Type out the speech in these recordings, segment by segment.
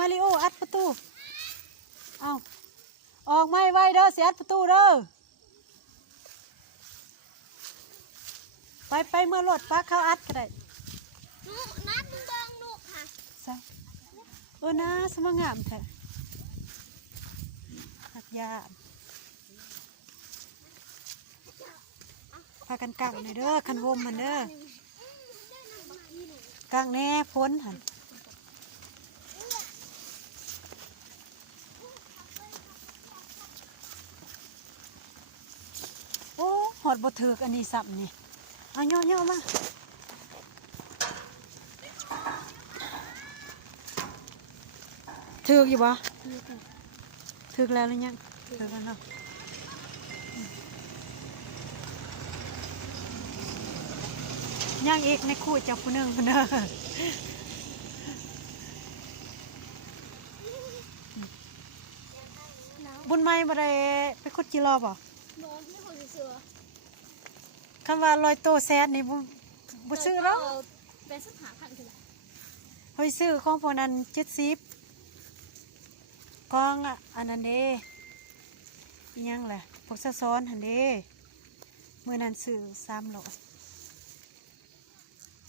มาริโออัดประตูเอาออกไม่ไวเด้อเสียอัดประตูเด้อไปเมื่อรถป้าเข้าอัดก็ได้นัดมึงเบิ่งลูกค่ะใช่นะสมังงามแท้หักยาพากันกังเลยเด้อคันโฮมมันเด้อกังแน่พ้นหันโอ้หอดบดถือกอันนี้สับนี่เอาเนาะมาถือกอยู่บ่ถือกแล้วหรือยังถือกแล้วเนาะย่างอีกในคู่จับผู้หนึ่งคนเด้อบุญไม่บ่ได้ไปขุดจิรอบ่ไม่คนเสือคำว่าลอยโตแซดนี่บ่ซื้อแล้วเป็นสักหาพันคืออะไรเฮ้ยซื้อของพวกนั้น70กองอันนั้นเด้ยังแหละพวกซ้อนหันเด้เมื่อนั้นซื้อ300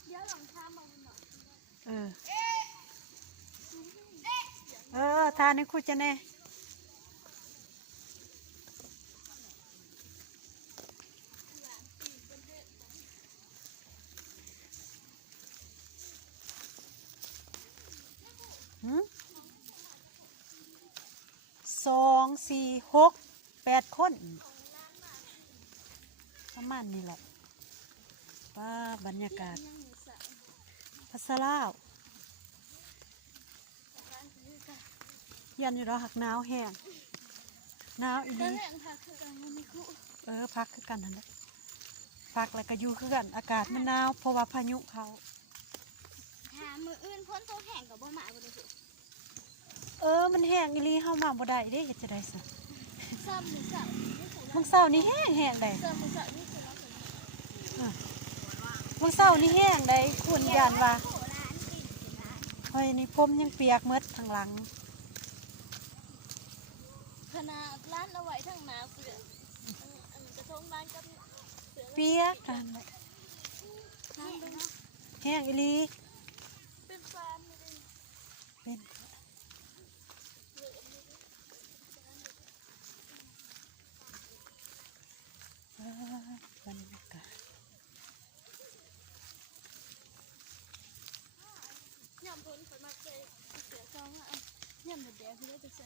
เดี๋ยวลองทำมาหน่อยทานให้คุณจะแน่2 4 6 8 คนประมาณนี้แหละป้าบรรยากาศพัสลาวยันอยู่รอหักหนาวแห้งหนาวอีนี้พักคือกันนั่นแหละพักแล้วก็อยู่คือกันอากาศมันหนาวเพราะว่าพายุเขามืออื่นพ้นตัวแห้งกับบ่มาบ่ได้สิมันแห้งอีลีเข้ามาบ่ได้เด้เฮ็ดจะได้ซะซ้ำมือเสามึงเศร้านี่แห้งได้ซ้ำมือเสานี่คือมึงเศร้านี่แห้งได้คุณยานว่าเฮ้ยนี่ผมยังเปียกเมดทางหลังขนาดร้านเอาไว้ทั้งนาเสืออันกระทงร้านกับเปียกกันเลยแห้งอีลีเป็นฟาร์มเป็นบรรยากาศย่ำพ้นคนมาเจอเสือซองย่ำหมดแดงที่ได้ไปใส่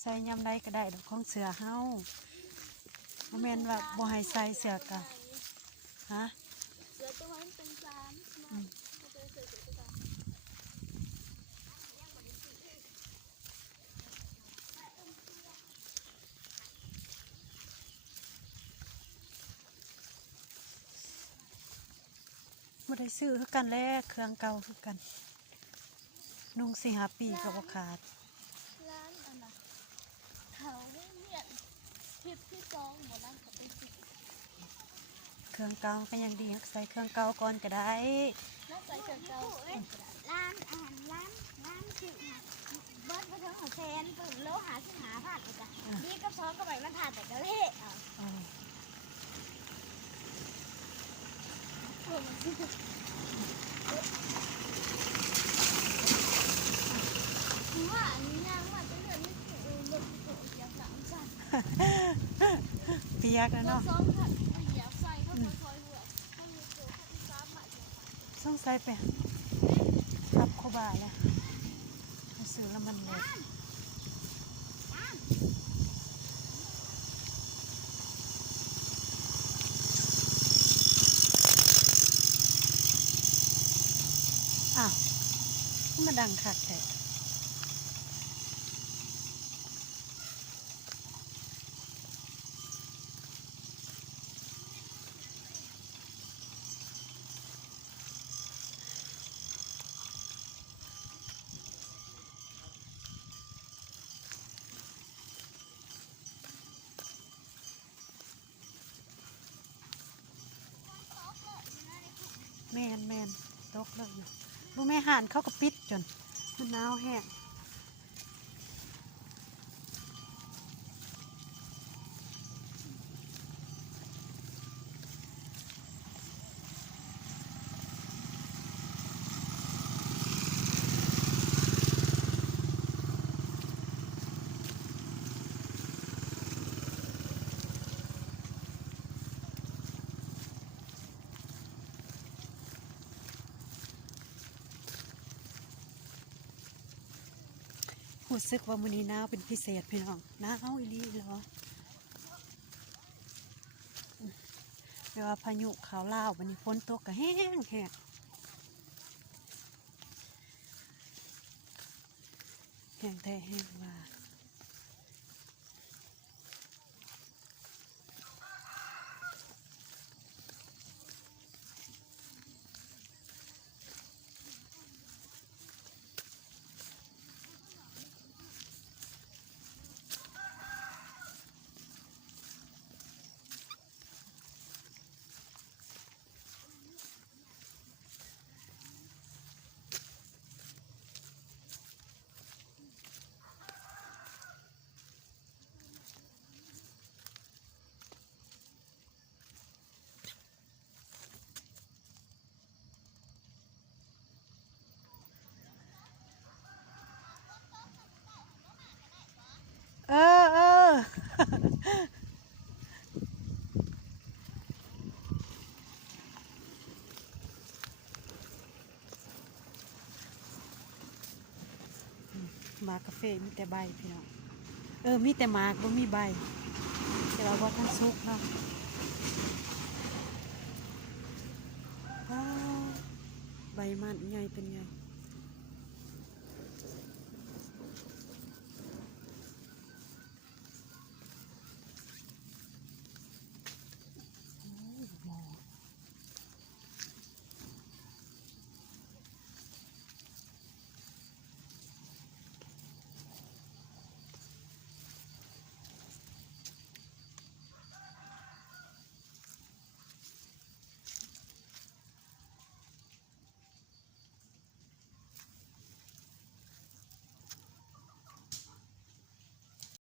ใส่ยำใดก็ได้ดอกของเสือเฮาบ่แม่นว่าบ่ให้ใส่เสือกะฮะเสือตัวนั้นเป็นฟาร์มบ่ได้ซื้อคือกันแล้วเครื่องเก่าคือกันนุ่ง4-5 ปีก็บ่ขาดร้านอันน่ะเขาเนี่ยทิพที่ซองหมดร้านเขาไปสิเครื่องเก่าก็ยังดีใส่เครื่องเก่าก่อนก็ได้แล้วใส่เครื่องเก่าร้านอาหารร้านคือเบิร์ดมาทั้งหัวแซนตื่นโลหาที่หาผ่านเลยจ้ะนี่ก็ซ้อมกับใบมันผ่านแต่กระเละว่าอันนี้นางว่าจะเลือนไม่ถูกลงถูกอยากหนาวสั่นเปียกแล้วเนาะซ้อมผัดอยากใส่ข้าวซอยหัวข้าวเจียวข้าวซ้ำหมัดส่งใส่ไปรับโคบาแล้วซื้อแล้วมันเลยอ้าวมันดังคักแต่แมนตกแล้วอยู่รู้แม่ห่านเขาก็ปิดจน มันหนาวแห้งรู้สึกว่ามื้อนี้หนาวเป็นพิเศษพี่น้องหนาวอีหลีเหรอเดี๋ยวว่าพายุเขาลาววันนี้ฝนตกก็แห้งแห้งแห้งแท้แห้งว่าเออ หมากกาแฟมีแต่ใบพี่น้องมีแต่หมากบ่มีใบแต่เราบ่ทันสุกเนาะว้าวใบมันใหญ่เป็นไง